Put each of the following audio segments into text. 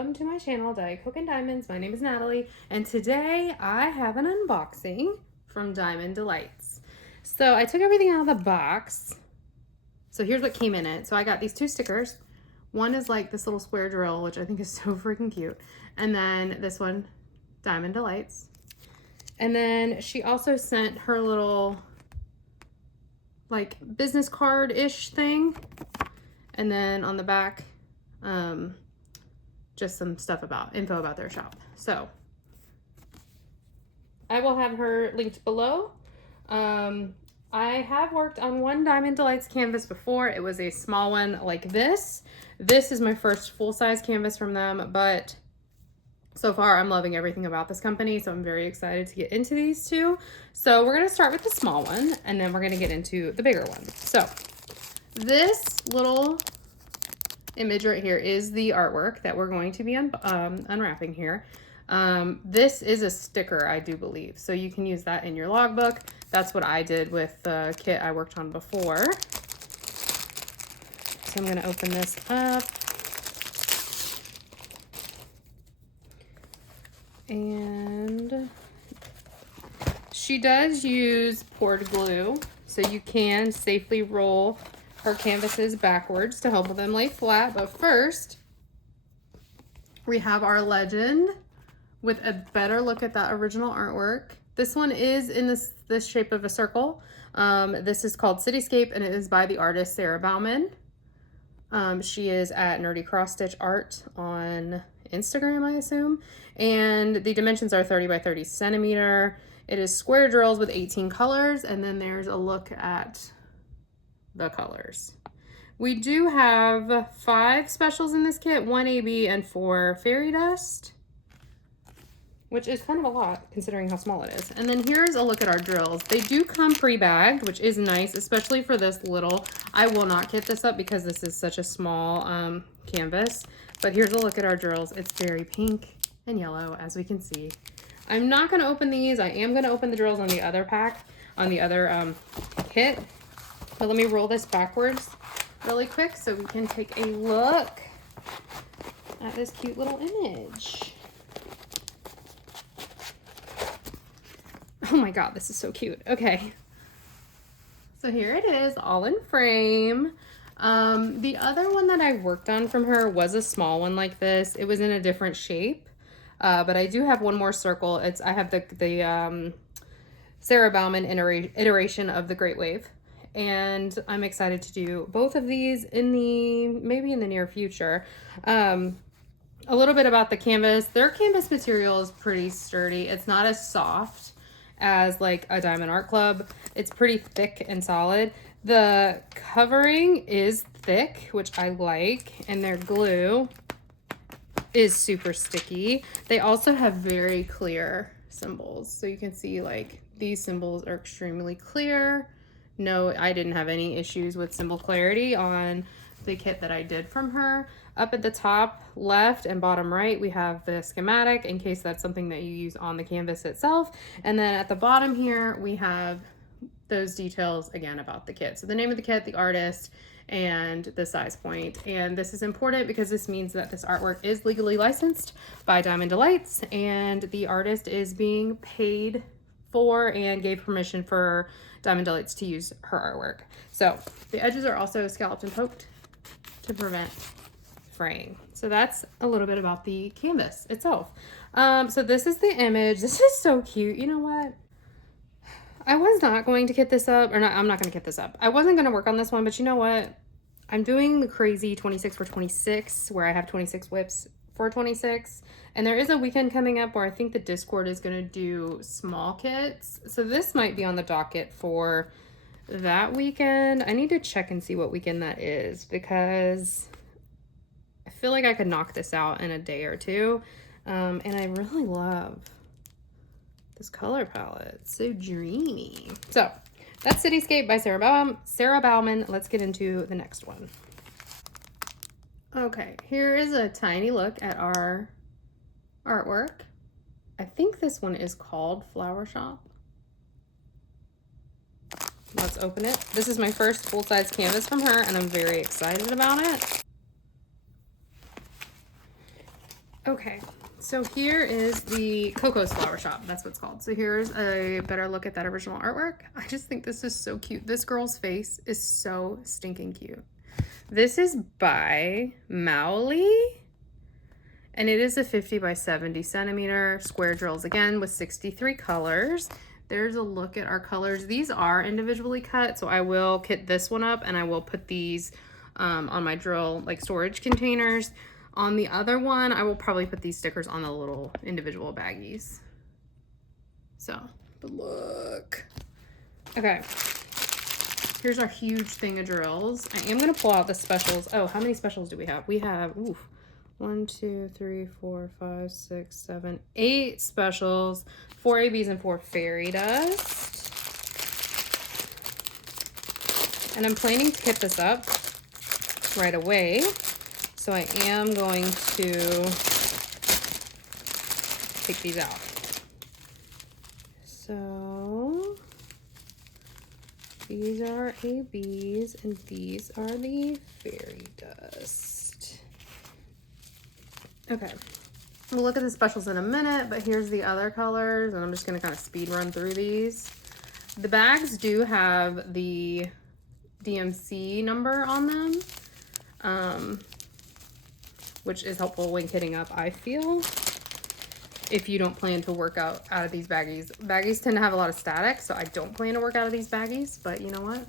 welcome to my channel, Dietcoke.and.Diamonds. My name is Natalie, and today I have an unboxing from dELights. So I took everything out of the box. So here's what came in it. So I got these two stickers. One is like this little square drill, which I think is so freaking cute. And then this one, dELights. And then she also sent her little like business card-ish thing. And then on the back, just some stuff info about their shop. So I will have her linked below. I have worked on one dELights canvas before. It was a small one like this. This is my first full-size canvas from them, but so far I'm loving everything about this company, so I'm very excited to get into these two. So we're gonna start with the small one, and then we're gonna get into the bigger one. So this little image right here is the artwork that we're going to be unwrapping here. This is a sticker, I do believe, so you can use that in your logbook. That's what I did with the kit I worked on before. So I'm going to open this up. And she does use poured glue, so you can safely roll her canvases backwards to help them lay flat. But first, we have our legend with a better look at that original artwork. This one is in this shape of a circle. This is called Cityscape, and it is by the artist Sarah Bauman. She is at Nerdy Cross Stitch Art on Instagram, I assume. And the dimensions are 30 by 30 centimeter. It is square drills with 18 colors, and then there's a look at the colors. We do have 5 specials in this kit, 1 AB and 4 fairy dust, which is kind of a lot considering how small it is. And then here's a look at our drills. They do come pre-bagged, which is nice, especially for this little. I will not kit this up because this is such a small canvas, but here's a look at our drills. It's very pink and yellow, as we can see. I'm not gonna open these. I am gonna open the drills on the other pack, on the other kit. But let me roll this backwards really quick so we can take a look at this cute little image. Oh my God, this is so cute. Okay. So here it is, all in frame. The other one that I worked on from her was a small one like this. It was in a different shape, but I do have one more circle. I have the Sarah Bauman iteration of the Great Wave. And I'm excited to do both of these maybe in the near future. A little bit about the canvas. Their canvas material is pretty sturdy. It's not as soft as like a Diamond Art Club. It's pretty thick and solid. The covering is thick, which I like, and their glue is super sticky. They also have very clear symbols. So you can see like these symbols are extremely clear. No, I didn't have any issues with symbol clarity on the kit that I did from her. Up at the top left and bottom right, we have the schematic in case that's something that you use on the canvas itself. And then at the bottom here, we have those details again about the kit. So the name of the kit, the artist, and the size point. And this is important because this means that this artwork is legally licensed by dELights, and the artist is being paid for and gave permission for dELights to use her artwork. So the edges are also scalloped and poked to prevent fraying. So that's a little bit about the canvas itself. So this is the image. This is so cute. You know what? I was not going to kit this up, or not, I'm not going to kit this up. I wasn't going to work on this one, but you know what? I'm doing the crazy 26 for 26, where I have 26 whips for 26. And there is a weekend coming up where I think the Discord is going to do small kits. So this might be on the docket for that weekend. I need to check and see what weekend that is, because I feel like I could knock this out in a day or two. And I really love this color palette. It's so dreamy. So that's Cityscape by Sarah Bauman. Let's get into the next one. Okay, here is a tiny look at our artwork. I think this one is called Flower Shop. Let's open it. This is my first full-size canvas from her, and I'm very excited about it. Okay, so here is the Coco's Flower Shop. That's what it's called. So here's a better look at that original artwork. I just think this is so cute. This girl's face is so stinking cute. This is by Mowley, and it is a 50 by 70 centimeter square drills, again, with 63 colors. There's a look at our colors. These are individually cut, so I will kit this one up and I will put these on my drill like storage containers. On the other one, I will probably put these stickers on the little individual baggies. So, but look. Okay. Here's our huge thing of drills. I am going to pull out the specials. Oh, how many specials do we have? We have, 1, 2, 3, 4, 5, 6, 7, 8 specials. 4 ABs and 4 fairy dust. And I'm planning to kit this up right away. So I am going to take these out. So these are ABs and these are the fairy dust. Okay, we'll look at the specials in a minute, but here's the other colors, and I'm just gonna kind of speed run through these. The bags do have the DMC number on them, which is helpful when kitting up, I feel, if you don't plan to work out of these baggies. Baggies tend to have a lot of static, so I don't plan to work out of these baggies, but you know what?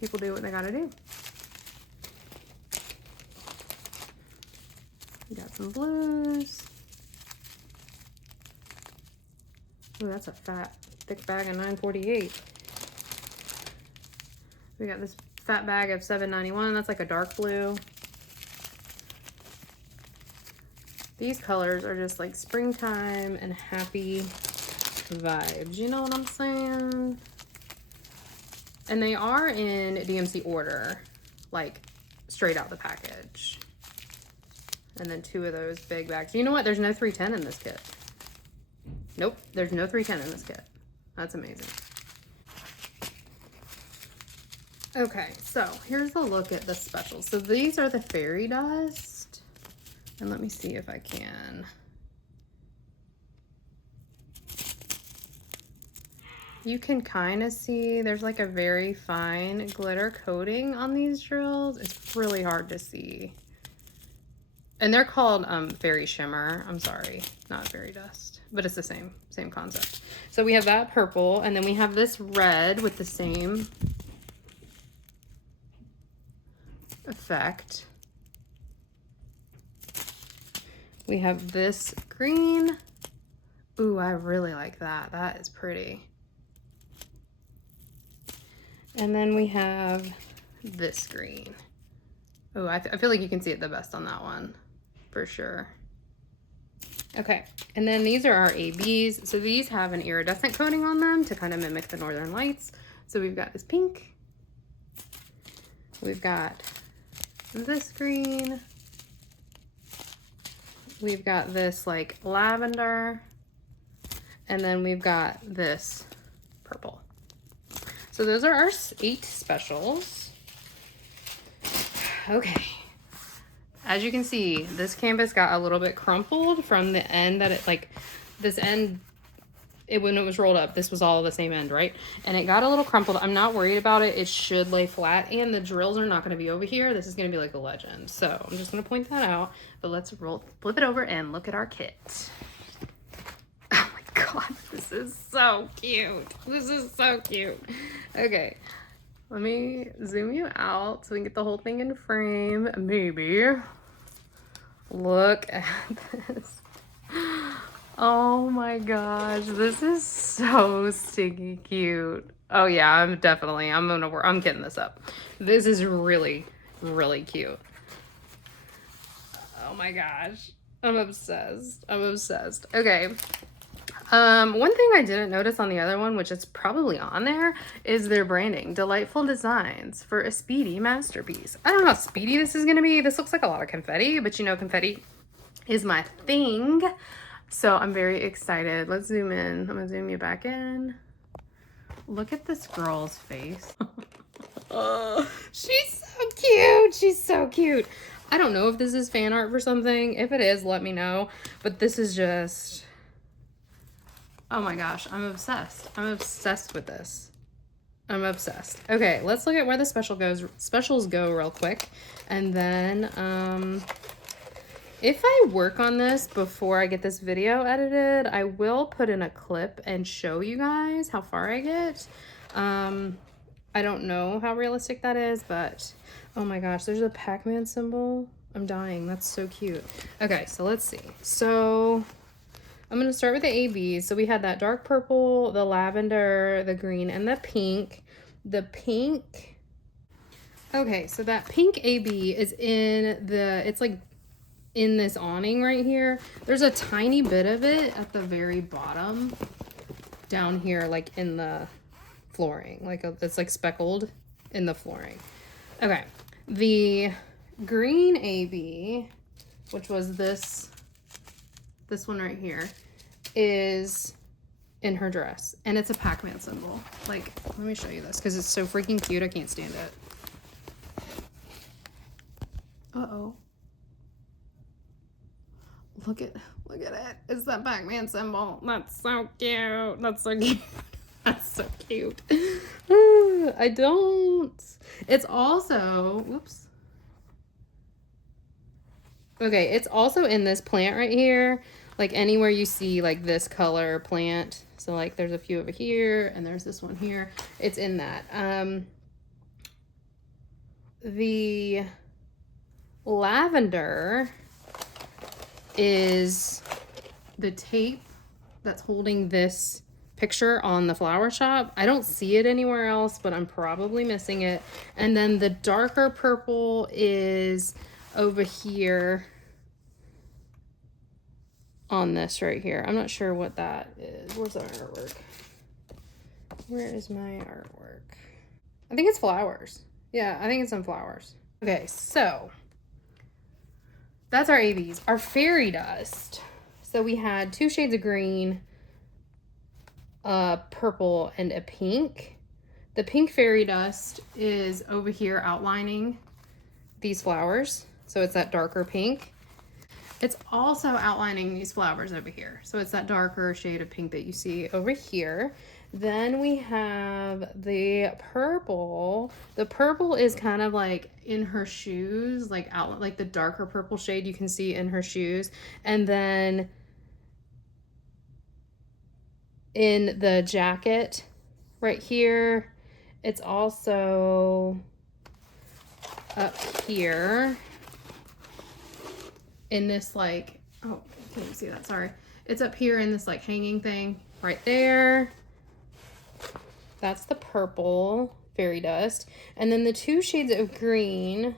People do what they gotta do. We got some blues. Oh, that's a fat, thick bag of 948. We got this fat bag of 791. That's like a dark blue. These colors are just like springtime and happy vibes. You know what I'm saying? And they are in DMC order, like straight out the package. And then 2 of those big bags. You know what? There's no 310 in this kit. Nope, there's no 310 in this kit. That's amazing. Okay, so here's a look at the specials. So these are the fairy dust. And let me see if I can. You can kind of see there's like a very fine glitter coating on these drills. It's really hard to see. And they're called fairy shimmer. I'm sorry, not fairy dust, but it's the same concept. So we have that purple, and then we have this red with the same effect. We have this green. Ooh, I really like that. That is pretty. And then we have this green. Oh, I feel like you can see it the best on that one, for sure. Okay, and then these are our ABs. So these have an iridescent coating on them to kind of mimic the northern lights. So we've got this pink. We've got this green. We've got this like lavender. And then we've got this purple. So those are our 8 specials. Okay. As you can see, this canvas got a little bit crumpled from the end that it, like, this end, when it was rolled up, this was all the same end, right? And it got a little crumpled. I'm not worried about it. It should lay flat, and the drills are not going to be over here. This is going to be like a legend. So I'm just going to point that out. But let's flip it over and look at our kit. Oh my God, this is so cute. This is so cute. Okay. Let me zoom you out so we can get the whole thing in frame. Maybe. Look at this. Oh my gosh, this is so stinky cute. Oh yeah, I'm getting this up. This is really, really cute. Oh my gosh, I'm obsessed. I'm obsessed. Okay. One thing I didn't notice on the other one, which is probably on there, is their branding. Delightful designs for a speedy masterpiece. I don't know how speedy this is going to be. This looks like a lot of confetti, but you know, confetti is my thing. So I'm very excited. Let's zoom in. I'm going to zoom you back in. Look at this girl's face. Oh, she's so cute. She's so cute. I don't know if this is fan art for something. If it is, let me know. But this is just, oh my gosh, I'm obsessed. I'm obsessed with this. I'm obsessed. Okay, let's look at where the specials go real quick. And then if I work on this before I get this video edited, I will put in a clip and show you guys how far I get. I don't know how realistic that is, but oh my gosh, there's a Pac-Man symbol. I'm dying. That's so cute. Okay, so let's see. So I'm going to start with the ABs. So we had that dark purple, the lavender, the green, and the pink. The pink. Okay, so that pink AB is in the, it's like in this awning right here. There's a tiny bit of it at the very bottom down here, like in the flooring, like it's like speckled in the flooring. Okay, the green AB, which was this one right here, is in her dress, and it's a Pac-Man symbol. Like, let me show you this because it's so freaking cute. I can't stand it. Uh-oh. Look at it. It's that Pac-Man symbol. That's so cute. That's so cute. That's so cute. I don't. It's also, whoops. Okay, it's also in this plant right here. Like anywhere you see like this color plant. So like there's a few over here and there's this one here. It's in that. The lavender is the tape that's holding this picture on the flower shop. I don't see it anywhere else, but I'm probably missing it. And then the darker purple is over here on this right here. I'm not sure what that is. Where's our artwork? Where is my artwork? I think it's flowers. Yeah, I think it's some flowers. Okay, so that's our ABs. Our fairy dust. So we had 2 shades of green, a purple, and a pink. The pink fairy dust is over here outlining these flowers. So it's that darker pink. It's also outlining these flowers over here. So it's that darker shade of pink that you see over here. Then we have the purple. The purple is kind of like in her shoes, like out, like the darker purple shade you can see in her shoes. And then in the jacket right here, it's also up here in this like, oh, can't you see that? Sorry. It's up here in this like hanging thing right there. That's the purple fairy dust. And then the 2 shades of green.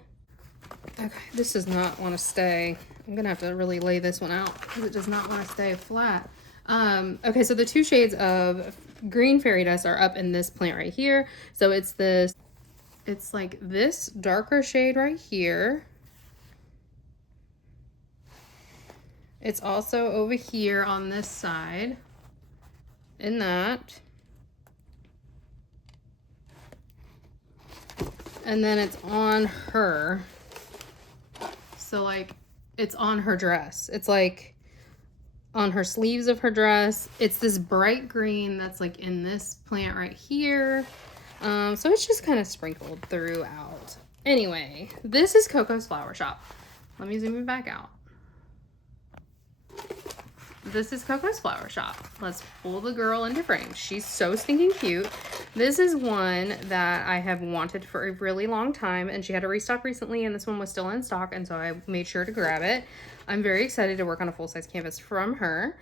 Okay, this does not want to stay. I'm gonna have to really lay this one out because it does not want to stay flat. Okay, so the 2 shades of green fairy dust are up in this plant right here. So it's this, it's like this darker shade right here. It's also over here on this side in that. And then it's on her. So like it's on her dress. It's like on her sleeves of her dress. It's this bright green that's like in this plant right here. So it's just kind of sprinkled throughout. Anyway, this is Coco's Flower Shop. Let me zoom it back out. This is Coco's Flower Shop. Let's pull the girl into frame. She's so stinking cute. This is one that I have wanted for a really long time, and she had a restock recently, and this one was still in stock, and so I made sure to grab it. I'm very excited to work on a full-size canvas from her.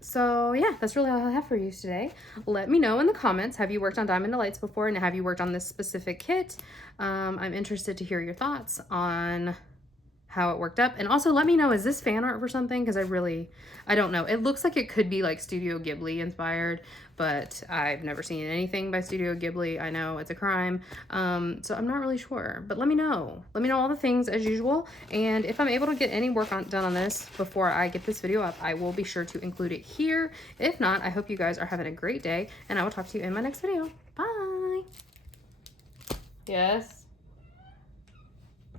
So yeah, that's really all I have for you today. Let me know in the comments, have you worked on Diamond dELights before, and have you worked on this specific kit? I'm interested to hear your thoughts on how it worked up. And also let me know, is this fan art for something? Because I don't know. It looks like it could be like Studio Ghibli inspired, but I've never seen anything by Studio Ghibli. I know it's a crime. So I'm not really sure, but let me know. Let me know all the things as usual. And if I'm able to get any work done on this before I get this video up, I will be sure to include it here. If not, I hope you guys are having a great day, and I will talk to you in my next video. Bye. Yes.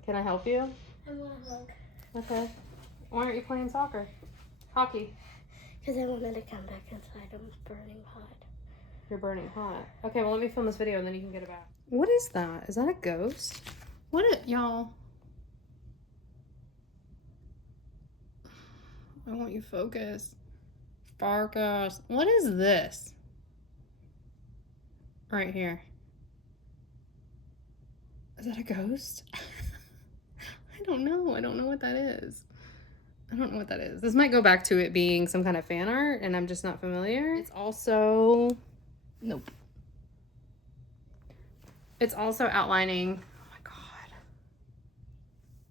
Can I help you? I want a hug. Okay. Why aren't you playing soccer? Hockey. Because I wanted to come back inside. I'm burning hot. You're burning hot. Okay, well, let me film this video and then you can get it back. What is that? Is that a ghost? What it, y'all? I want you focus. Focus. What is this? Right here. Is that a ghost? I don't know. I don't know what that is. I don't know what that is. This might go back to it being some kind of fan art and I'm just not familiar. It's also, nope. It's also outlining, oh my God.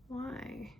Why?